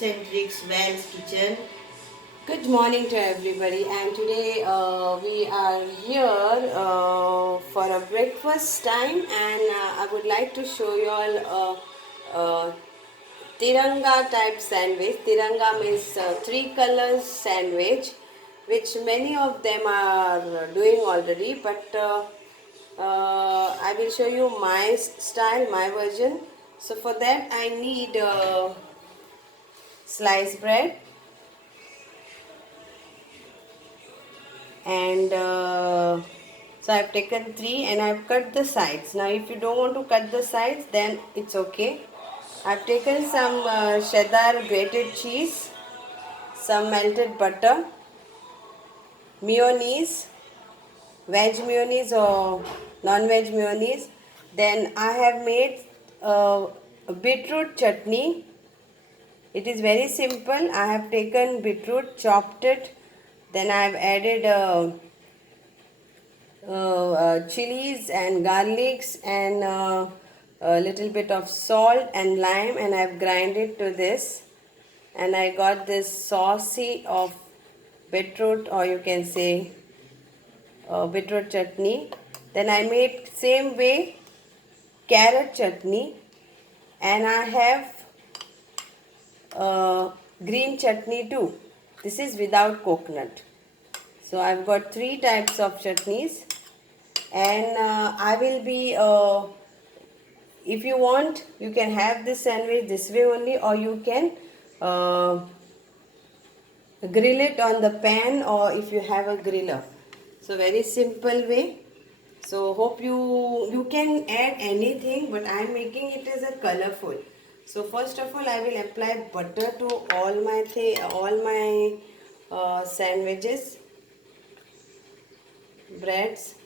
tips and tricks Val's Kitchen. Good morning to everybody, and today we are here for a breakfast time, and I would like to show you all a Tiranga type sandwich. Tiranga means three colors sandwich, which many of them are doing already, but I will show you my style, my version. So for that I need sliced bread, and so I've taken three and I've cut the sides. Now if you don't want to cut the sides, then it's okay. I've taken some cheddar grated cheese, some melted butter, mayonnaise, veg mayonnaise or non-veg mayonnaise. Then I have made a beetroot chutney. It is very simple. I have taken beetroot, chopped it, then I have added chilies and garlics and a little bit of salt and lime, and I've grinded to this, and I got this saucy of beetroot, or you can say beetroot chutney. Then I made same way carrot chutney, and I have green chutney too. This is without coconut. So I've got three types of chutneys, and I will be if you want, you can have this sandwich this way only, or you can uh, grill it on the pan, or if you have a griller. So very simple way. So hope you can add anything, but I am making it as a colorful. So first of all, I will apply butter to all my sandwiches, breads.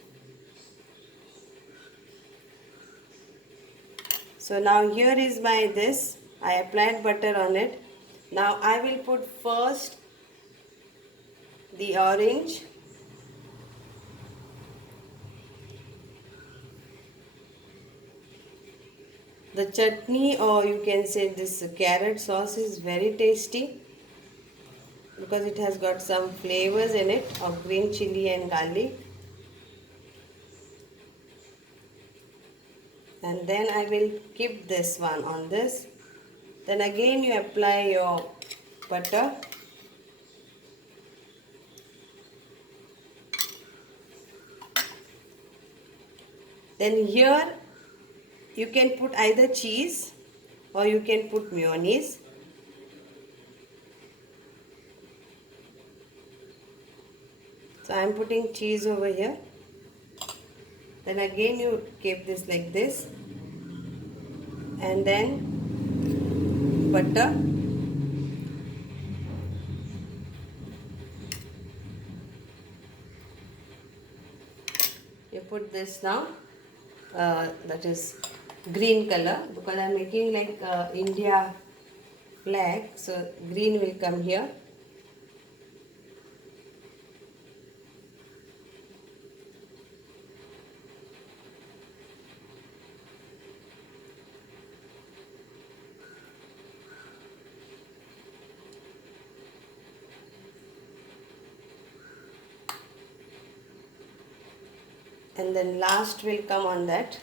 So now here is my this. I applied butter on it. Now I will put first the orange, the chutney, or you can say this carrot sauce is very tasty because it has got some flavors in it of green chili and garlic. And then I will keep this one on this. Then again you apply your butter. Then here you can put either cheese or you can put mayonnaise. So I am putting cheese over here. Then again you keep this like this, and then butter, you put this now, that is green color, because I am making like India flag, so green will come here. And then last will come on that.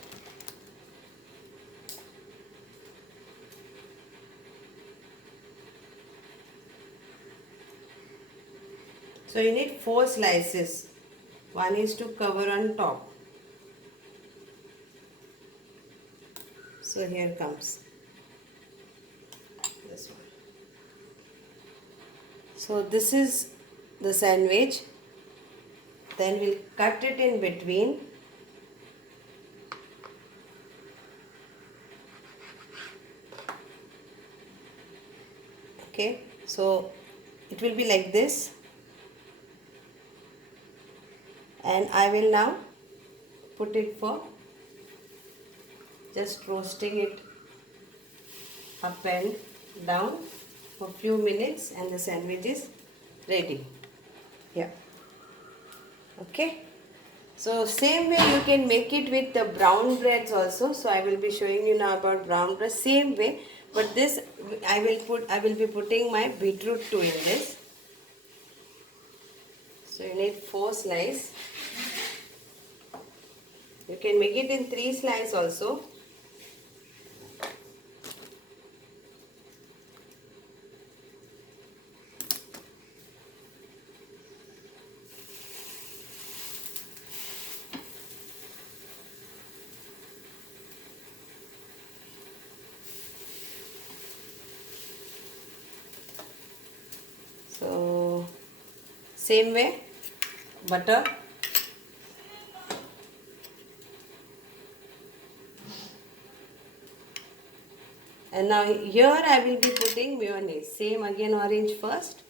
So you need 4 slices. One is to cover on top. So here comes this one. So this is the sandwich. Then we'll cut it in between. Okay, so it will be like this, and I will now put it for just roasting it up and down for few minutes, and the sandwich is ready. Yeah. Okay. So same way you can make it with the brown breads also. So I will be showing you now about brown bread. Same way, But this I will be putting my beetroot too in this. So you need 4 slices. You can make it in 3 slices also. So same way, butter, and now here I will be putting mayonnaise. Same again, orange first.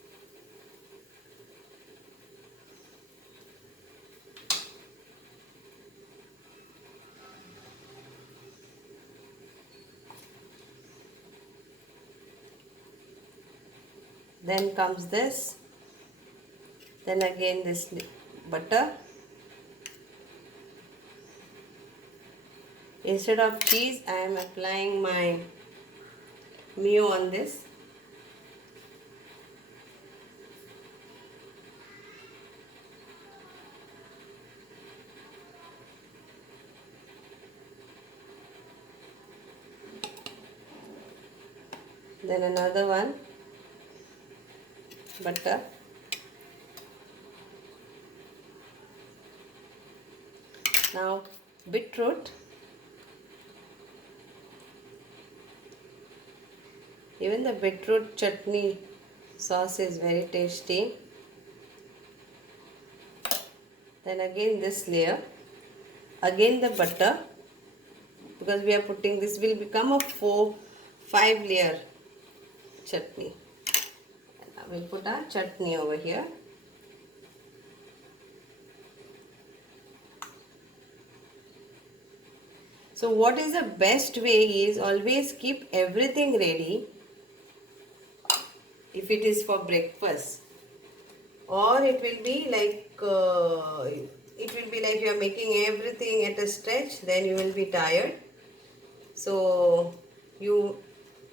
Then comes this. Then again this butter. Instead of cheese, I am applying my mayo on this. Then another one, butter. Now beetroot. Even the beetroot chutney sauce is very tasty. Then again this layer. Again the butter. Because we are putting this will become a 5 layer chutney. And I will put our chutney over here. So what is the best way is always keep everything ready if it is for breakfast, or it will be like you are making everything at a stretch, then you will be tired. So you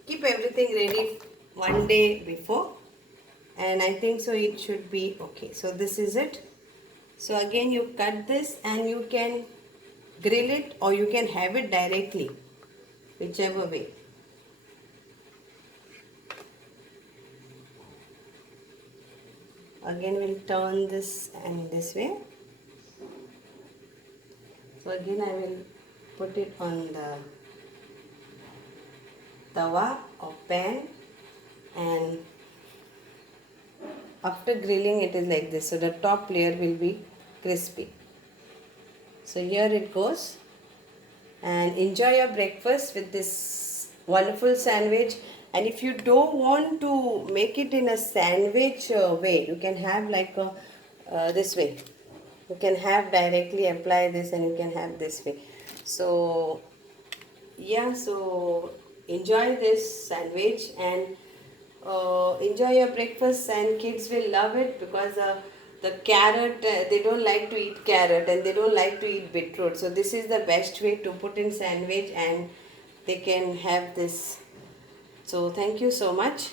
keep everything ready one day before, and I think so it should be okay. So this is it. So again you cut this and you can grill it or you can have it directly, whichever way. Again we'll turn this and this way. So again I will put it on the tawa or pan, and after grilling it is like this, so the top layer will be crispy. So here it goes, and enjoy your breakfast with this wonderful sandwich. And if you don't want to make it in a sandwich way, you can have like a this way. You can have directly apply this and you can have this way. So yeah, so enjoy this sandwich and enjoy your breakfast, and kids will love it because the carrot, they don't like to eat carrot and they don't like to eat beetroot. So this is the best way to put in sandwich and they can have this. So thank you so much.